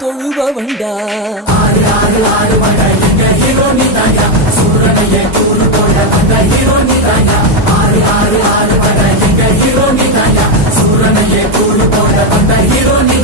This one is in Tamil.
தொழுபவண்டா. ஆறு ஆறு ஆறு வந்த எங்க ஹீரோ நீதாயா, சூரனையே கூறு போட வந்த ஹீரோ நீதாயா. ஆறு ஆறு ஆறு வந்த எங்க ஹீரோ நீதாயா, சூரனையே கூறு போட வந்த ஹீரோ நீ